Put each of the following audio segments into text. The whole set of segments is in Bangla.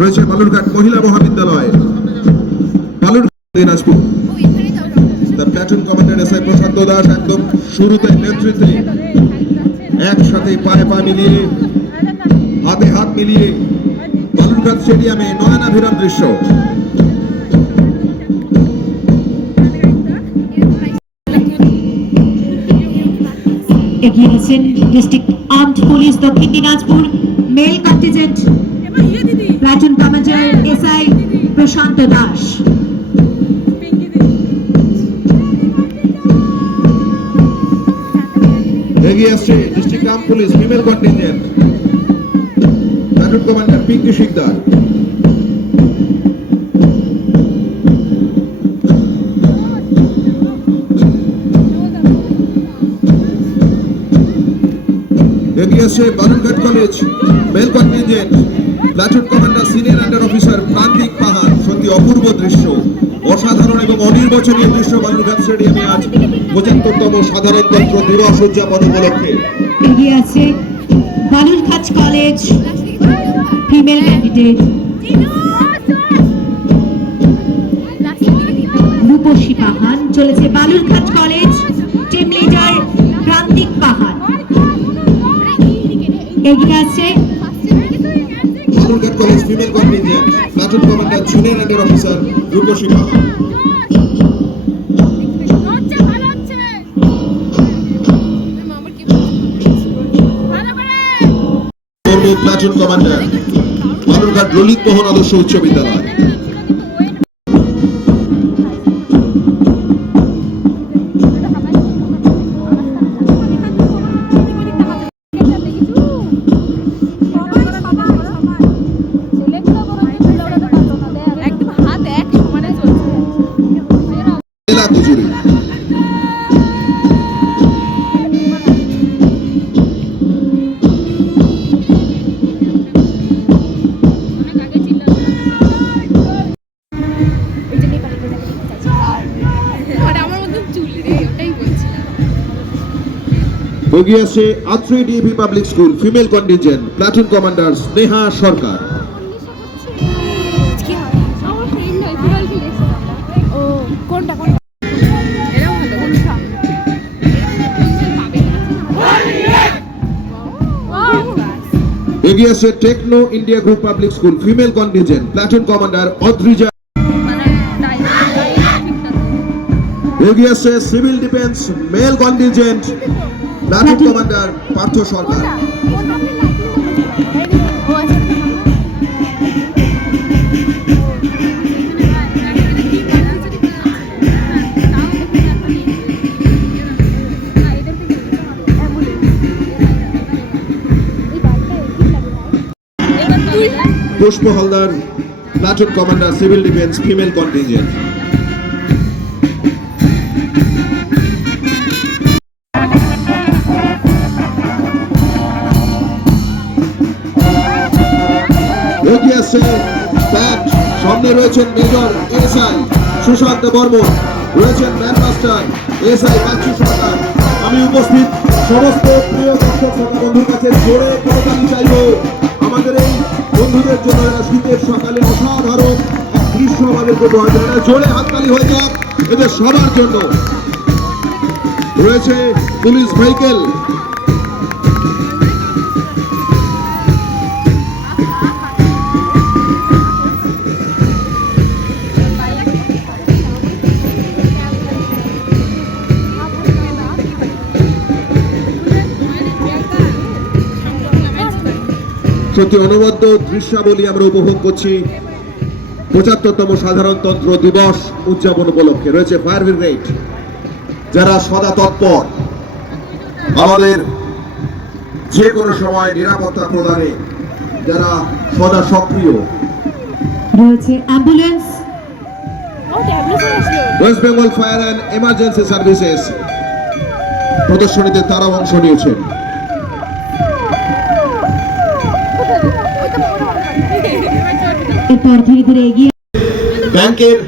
রয়েছে বালুরঘাট মহিলা মহাবিদ্যালয়। Balurghat Dinajpur. Commander S I Prashanta Das একদম শুরুতে নেতৃত্বে একসাথে পায়ে পা মিলিয়ে, হাতে হাত মিলিয়ে বালুরঘাট স্টেডিয়ামে নয়নাভিরাম দৃশ্য। এগিয়ে আছেন district armed police Dakshin Dinajpur. Male contingent platoon commander SI Prashanta Das. এগিয়ে আসছে district police, female contingent. Platoon commander Pinki Sikdar. এগিয়ে আসছে college, male contingent. Platoon commander senior under officer Prantik Pahar, সত্যি অপূর্ব দৃশ্য। অসাধারণ এবং অনির্বচনীয় দৃশ্য বালুরঘাট স্টেডিয়ামে আজ পঁচাত্তরতম সাধারণতন্ত্র দিবস উদযাপন উপলক্ষে। এগিয়ে আছে Balurghat college female candidate. Rupasi Pahan চলেছে Balurghat college team leader Prantik Pahan এগিয়ে আছে college female contingent platoon commander junior under officer Rupasi Pahar platoon commander Balurghat Lalit Mohan Adarsha Uchcha Vidyalaya. এগিয়ে আসছে Atri DB public school female contingent platoon commander Sneha Sarkar. এগিয়ে techno India group public school female contingent platoon commander Adrija. এগিয়ে আসছে civil defence male contingent platoon commander Partha Sarkar. Pushpa Haldar platoon commander civil defence female contingent. সামনে রয়েছেন মেজর এসআই সুশান্ত বর্মন, রয়েছেন man master SI Bachchu Sarkar. আমি উপস্থিত সমস্ত প্রিয় দর্শক বন্ধুর কাছে জোরে করতালি চাইব। আমাদের এই বন্ধুদের জন্য শীতের সকালে অসাধারণ দৃশ্য আমাদের দেয়। এরা জোরে হাততালি হয়ে যাক এদের সবার জন্য। রয়েছে পুলিশ ভেহিকেল। সত্যি অনবদ্য দৃশ্যাবলী আমরা উপভোগ করছি। পঁচাত্তরতম সাধারণতন্ত্র দিবস উদযাপন উপলক্ষে রয়েছে ফায়ার ব্রিগেড যারা সদা তৎপর। আমাদের যে কোনো সময় নিরাপত্তা প্রদানে যারা সদা সক্রিয়। রয়েছে ambulance. West Bengal fire and emergency services প্রদর্শনীতে তারাও অংশ নিয়েছেন এরপর ধীরে ধীরে এগিয়ে ব্যাংকের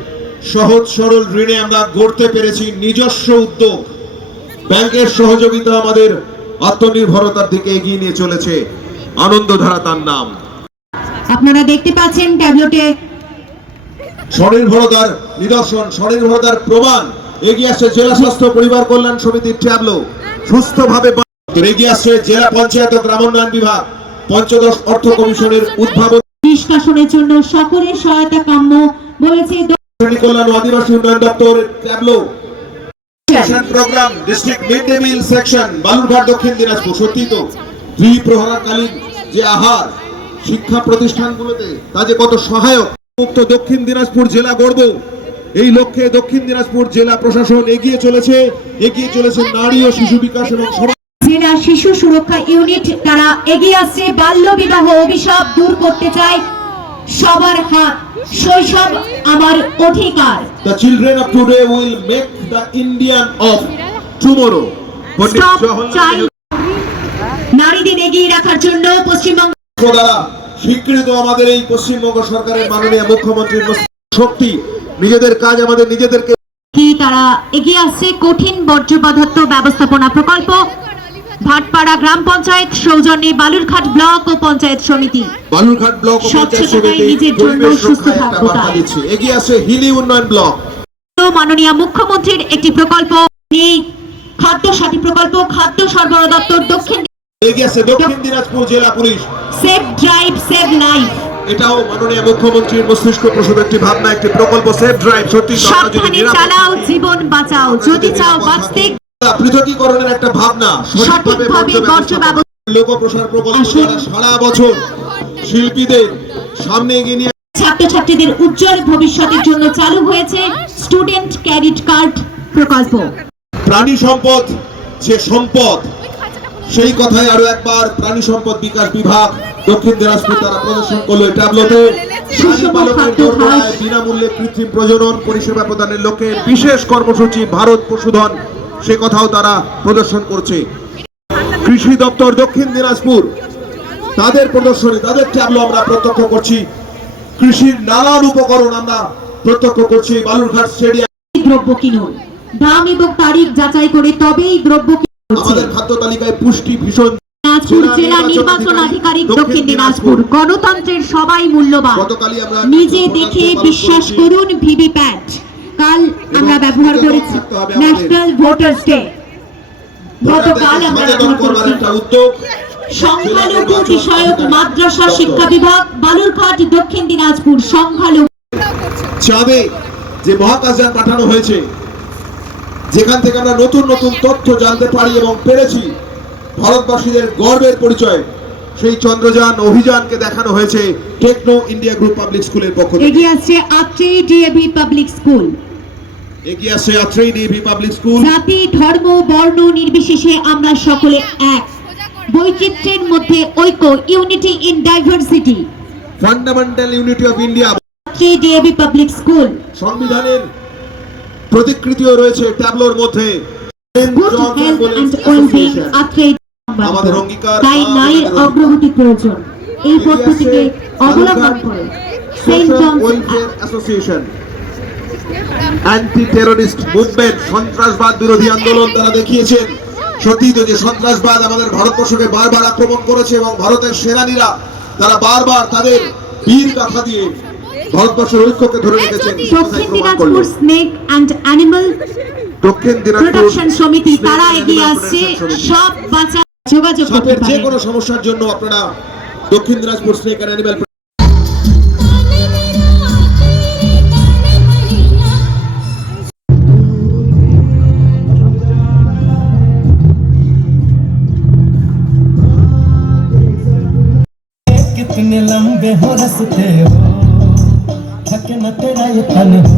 সহজ সরল ঋণে আমরা গড়তে পেরেছি নিজস্ব উদ্যোগ। ব্যাংকের সহযোগিতা আমাদের আত্মনির্ভরতার দিকে এগিয়ে নিয়ে চলেছে। আনন্দধারা তার নাম। আপনারা দেখতে পাচ্ছেন ট্যাবলেটে স্বনির্ভরতার নিদর্শন স্বনির্ভরতার প্রমাণ। এগিয়ে আসছে জেলা স্বাস্থ্য পরিবার কল্যাণ সমিতির ট্যাবলো। সুস্থভাবে এগিয়ে আসছে জেলা পঞ্চায়েত ও গ্রামোন্নয়ন বিভাগ। পঞ্চদশ অর্থ কমিশনের উদ্ভাবন নিষ্কাশনের জন্য সকলের সহায়তা কাম্য বলেছে কল্যাণ আদিবাসী উন্নয়ন দপ্তরের tableau. Programme district mid day meal section Balurghat Dakshin Dinajpur. সত্যি তো দুই প্রহরাকালীন যে আহার শিক্ষা প্রতিষ্ঠানগুলোতে তা যে কত সহায়ক। মুক্ত দক্ষিণ দিনাজপুর জেলা গড়ব। এই লক্ষ্যে দক্ষিণ দিনাজপুর জেলা প্রশাসন এগিয়ে চলেছে। এগিয়ে চলেছে নারী ও শিশু বিকাশ এবং সমাজ জেলা শিশু সুরক্ষা ইউনিট তারা এগিয়ে আসছে। বাল্য বিবাহ অভিশাপ দূর করতে চায় সবার হাত। শৈশব আমার অধিকার। Will make the Indian of tomorrow. Pandit stop Jawaharlal child নারীদের এগিয়ে রাখার জন্য পশ্চিমবঙ্গ স্বীকৃত আমাদের এই পশ্চিমবঙ্গ সরকারের মাননীয় মুখ্যমন্ত্রীর শক্তি নিজেদের কাজ আমাদের নিজেদেরকে কি তারা এগিয়ে আসছে? কঠিন বর্জ্য পদার্থ ব্যবস্থাপনা প্রকল্প ভাটপাড়া গ্রাম পঞ্চায়েত সৌজন্যে বালুরঘাট ব্লক ও পঞ্চায়েত সমিতি। বালুরঘাট ব্লক ও পঞ্চায়েত সমিতি নিজের জন্য, সুস্থ থাকব বার্তা তাই। দিচ্ছে। এগিয়ে আসে হিলি উন্নয়ন ব্লক। মাননীয় মুখ্যমন্ত্রীর একটি প্রকল্প খাদ্য সাথী প্রকল্প খাদ্য সরবরাহ দপ্তর দক্ষিণ এগিয়ে আসে দক্ষিণ দিনাজপুর জেলা police. Save drive save life. এটাও মাননীয় মুখ্যমন্ত্রীর মস্তিষ্ক প্রসূত একটি ভাবনা একটি প্রকল্প সেফ ড্রাইভ। সত্যি সাবধানে চালাও জীবন বাঁচাও। যদি চাও বাঁচতে পৃথকীকরণের একটা ভাবনা। সঠিকভাবে বর্জ্য ব্যবস্থা লোক প্রসার প্রকল্প সারা বছর শিল্পীদের সামনে এগিয়ে নিয়ে ছাত্রছাত্রীদের উজ্জ্বল ভবিষ্যতের জন্য চালু হয়েছে স্টুডেন্ট ক্রেডিট কার্ড প্রকল্প। প্রাণী সম্পদ যে সম্পদ সেই কথাই আরও একবার প্রাণী সম্পদ বিকাশ বিভাগ দক্ষিণ দিনাজপুর তারা প্রদর্শন করল। বিনামূল্যে কৃত্রিম প্রজনন পরিষেবা প্রদানের লক্ষ্যে বিশেষ কর্মসূচি ভারত পশুধন সে কথাও তারা প্রদর্শন করছে। কৃষি দপ্তর দক্ষিণ দিনাজপুর তাদের প্রদর্শনী তাদের ট্যাবলো আমরা প্রত্যক্ষ করছি। কৃষির নানান উপকরণ আমরা প্রত্যক্ষ করছি বালুরঘাট স্টেডিয়াম। দ্রব্য কিনুন। দাম এবং তারিখ যাচাই করে তবেই দ্রব্য আমাদের খাদ্য তালিকায় পুষ্টি ভীষণ। জেলা নির্বাচন আধিকারিক দক্ষিণ দিনাজপুর। গণতন্ত্রের সবাই মূল্যবান। নিজে দেখে বিশ্বাস করুন ভিভিপ্যাট। কাল আমরা ব্যবহার করেছি ন্যাশনাল ভোটার্স ডে গতকাল আমরা ব্যবহার করেছি। সংখ্যালঘু বিষয়ক মাদ্রাসা শিক্ষা বিভাগ বালুরঘাট দক্ষিণ দিনাজপুর সংখ্যালঘু। চাঁদে যে মহাকাশযান পাঠানো হয়েছে যেখান থেকে আমরা নতুন নতুন তথ্য জানতে পারি এবং পেরেছি ভারতবাসীদের গর্বের পরিচয়। সেই চন্দ্রযান অভিযানকে দেখানো হয়েছে টেকনো ইন্ডিয়া গ্রুপ পাবলিক স্কুলের পক্ষ থেকে। এগিয়ে আসছে আত্রে ডিএভি পাবলিক স্কুল। এগিয়ে আসছে আত্রেই ডিএভি পাবলিক স্কুল। জাতি ধর্ম বর্ণ নির্বিশেষে আমরা সকলে এক। বৈচিত্র্যের মধ্যে ঐক্য unity in diversity fundamental unity of India Atrai public school সংবিধানের প্রতিকৃতিও রয়েছে ট্যাবলোর মধ্যে। আমাদের অঙ্গীকার, তাই নারীর অগ্রগতি প্রয়োজন। এই পদ্ধতিকে অবলম্বন করে। Saint John's association anti terrorist movement সন্ত্রাসবাদ বিরোধী আন্দোলন তারা দেখিয়েছেন। সত্যি তো যে সন্ত্রাসবাদ আমাদের ভারতবর্ষকে বারবার আক্রমণ করেছে এবং ভারতের সেনানীরা তারা বারবার তাদের বীর গাথা দিয়ে ভারতবর্ষের ঐক্যকে ধরে রেখেছেন। স্নেক অ্যান্ড অ্যানিমাল দক্ষিণ দিনাজপুর সমিতি তারা এগিয়ে আসছে। সব বাচ্চা যোগাযোগ যে কোনো সমস্যার জন্য আপনারা দক্ষিণ দিনাজপুর স্নেক অ্যান্ড অ্যানিমাল हो रसते हो। थक न तेरा ये तन हो।